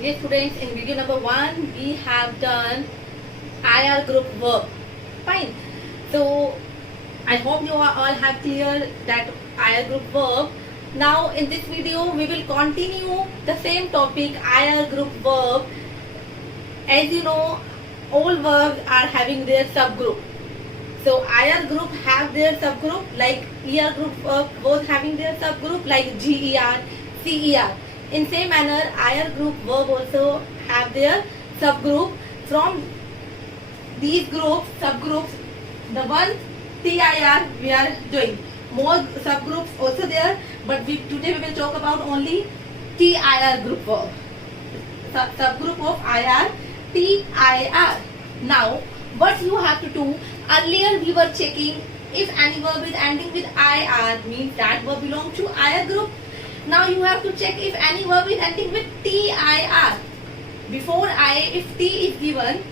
Yes, students, in video number 1, we have done IR group verb. Fine. So, I hope you all have clear that IR group verb. Now, in this video, we will continue the same topic, IR group verb. As you know, all verbs are having their subgroup. So, IR group have their subgroup, like ER group verb both having their subgroup, like GER, CER. In same manner, IR group verb also have their subgroup. From these groups, subgroups, the one TIR we are doing. More subgroups also there, but today we will talk about only TIR group verb. Subgroup of IR, TIR. Now, what you have to do, earlier we were checking if any verb is ending with IR means that verb belongs to IR group. Now you have to check if any verb is ending with TIR. Before I, if T is given,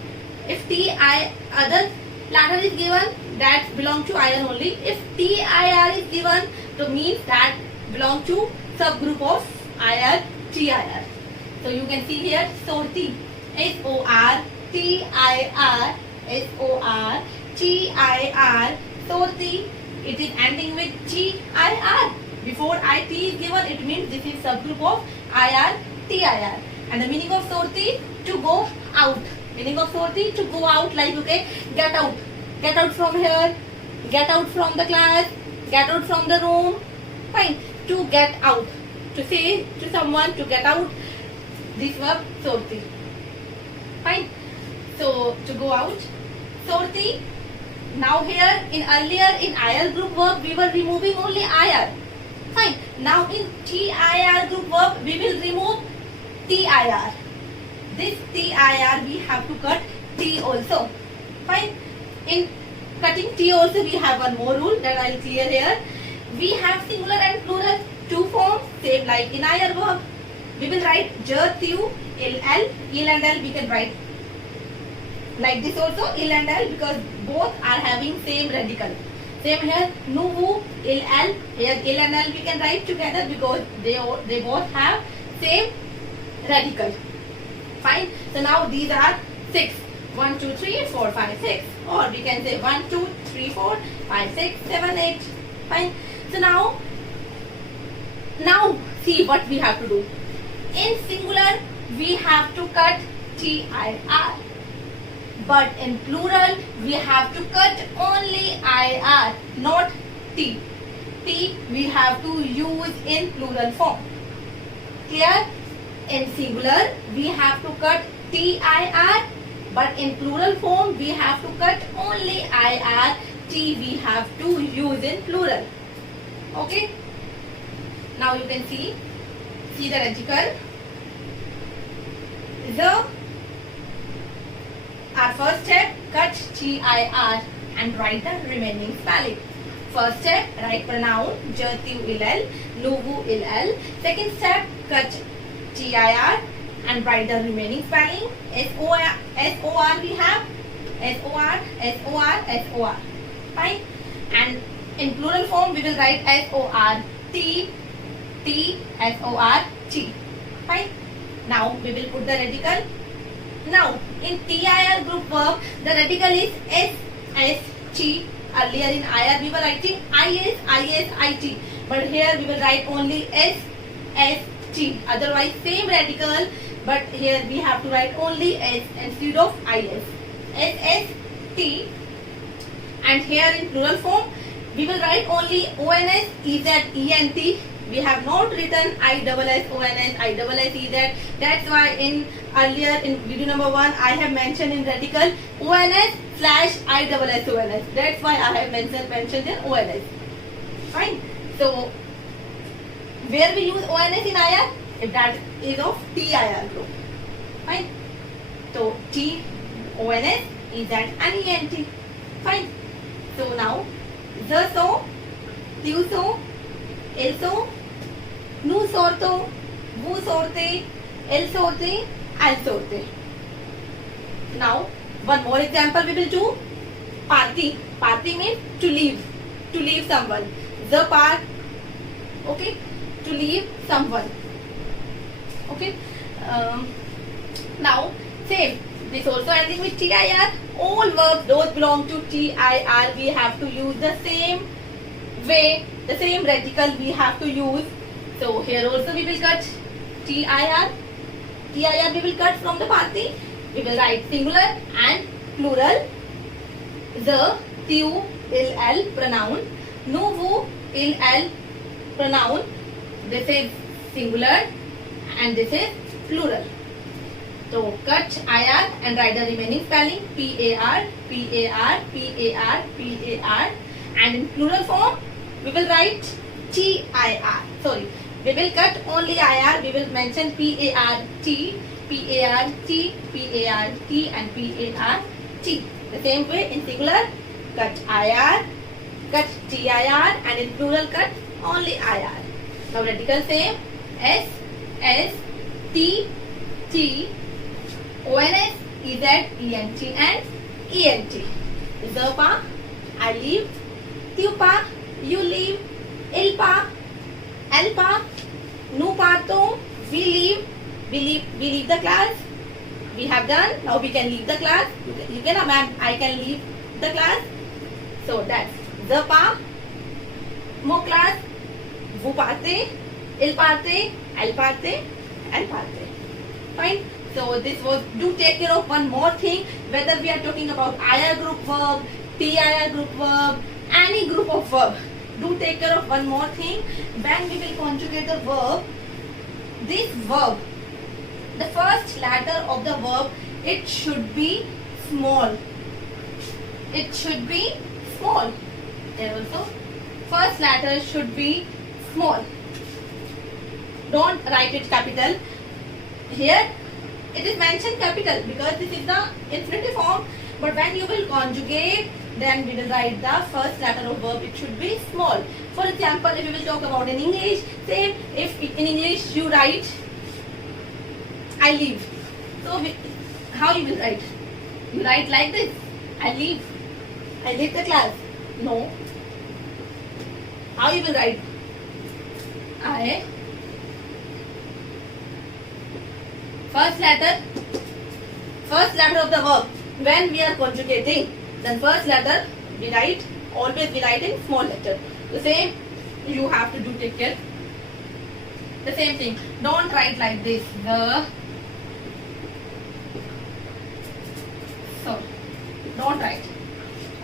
if TI other letter is given, that belong to IR only. If TIR is given, so means that belong to subgroup of IR, TIR. So you can see here, SORTIR, SORTIR, SORTIR, SORTIR. It is ending with GIR. Before IT is given, it means this is subgroup of IR, TIR. And the meaning of SORTIR, to go out. Meaning of SORTIR, to go out, like okay, get out. Get out from here, get out from the class, get out from the room. Fine. To get out. To say to someone to get out, this verb SORTIR. Fine. So to go out, SORTIR. Now here in earlier in IR group verb we were removing only IR. Fine. Now in TIR group verb we will remove TIR. This TIR we have to cut T also. Fine. In cutting T also we have one more rule that I will clear here. We have singular and plural two forms, same like in IR verb. We will write j, tu, il, l, il and l we can write like this also, il and l, because both are having same radical. Same here, nuvu, il, l, here il and l we can write together because they both have same radical. Fine. So now these are 6. 1, 2, 3, 4, 5, 6. Or we can say 1, 2, 3, 4, 5, 6, 7, 8. Fine. So now see what we have to do. In singular, we have to cut TIR. But in plural, we have to cut only IR, not T. T we have to use in plural form. Clear? In singular, we have to cut TIR, but in plural form, we have to cut only IR. T we have to use in plural. Okay? Now you can see the radical. Our first step, cut TIR and write the remaining spelling. First step, write pronoun j, tu, il, l, nuvu, il, l. Second step, cut TIR and write the remaining spelling. SOR we have. SOR. Fine. And in plural form, we will write SORT, SORT. Fine. Now we will put the radical. Now in TIR group verb, the radical is SST. Earlier in IR we were writing ISIT, but here we will write only SST. Otherwise same radical, but here we have to write only S instead of IS. SST. And here in plural form we will write only ONS, EZ, ENT. We have not written ISS, ONS, ISS, EZ. That's why in earlier in video number 1 I have mentioned in radical ONS/ISS, ONS. That's why I have mentioned there ONS. Fine. So where we use ONS in IR? If that is of TIR group. Fine. So T, ONS, EZ and ENT. Fine. So now the so, tu so, il so, nu sorto, vu sorte, el sorte, al sorte. Now one more example we will do. Party. Party means to leave someone. The part. Okay. To leave someone. Okay. Now, same. This also ending with TIR. All verbs those belong to TIR. We have to use the same way, the same radical we have to use. So here also we will cut TIR. TIR we will cut from the party. We will write singular and plural. The, tu, il, pronoun. Nu, vu, il, pronoun. This is singular and this is plural. So cut IR and write the remaining spelling PAR, PAR, PAR, PAR, and in plural form we will write TIR. Sorry, we will cut only IR. We will mention PART, PART, PART, and PART. The same way in singular cut IR, cut TIR, and in plural cut only IR. Now radical same S, S, T, T, ONS, EZ, ENT, and ENT. The pa, I leave. Tu pa, you leave. Il pa, el pa. Nu parto, we leave. We leave the class. We have done. Now we can leave the class. You can, ma'am, I can leave the class. So that's the pa, mo class, vu parte, il parte, el parte, el parte. Fine. So this was, do take care of one more thing, whether we are talking about IR group verb, TIR group verb, any group of verb. Do take care of one more thing. When we will conjugate the verb, this verb, the first letter of the verb, it should be small. It should be small. There also, first letter should be small. Don't write it capital. Here it is mentioned capital because this is the infinitive form, but when you will conjugate, then we will write the first letter of verb, it should be small. For example, if we will talk about in English, say if in English you write I leave, so how you will write? You write like this, I leave the class. No, how you will write? I, first letter of the verb. When we are conjugating, then first letter we write, always we write in small letter. The same you have to do, take care. The same thing. Don't write like this. So don't write.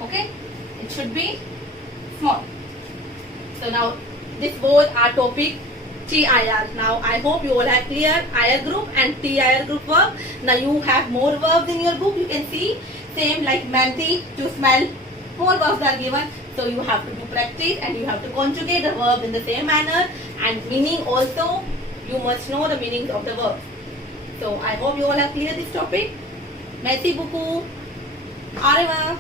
Okay? It should be small. So now this both are topic TIR. Now I hope you all have clear IR group and TIR group verb. Now you have more verbs in your book. You can see same like Mehndi, to smell. More verbs are given. So you have to do practice and you have to conjugate the verb in the same manner, and meaning also you must know the meanings of the verb. So I hope you all have clear this topic. Merci beaucoup. Au revoir.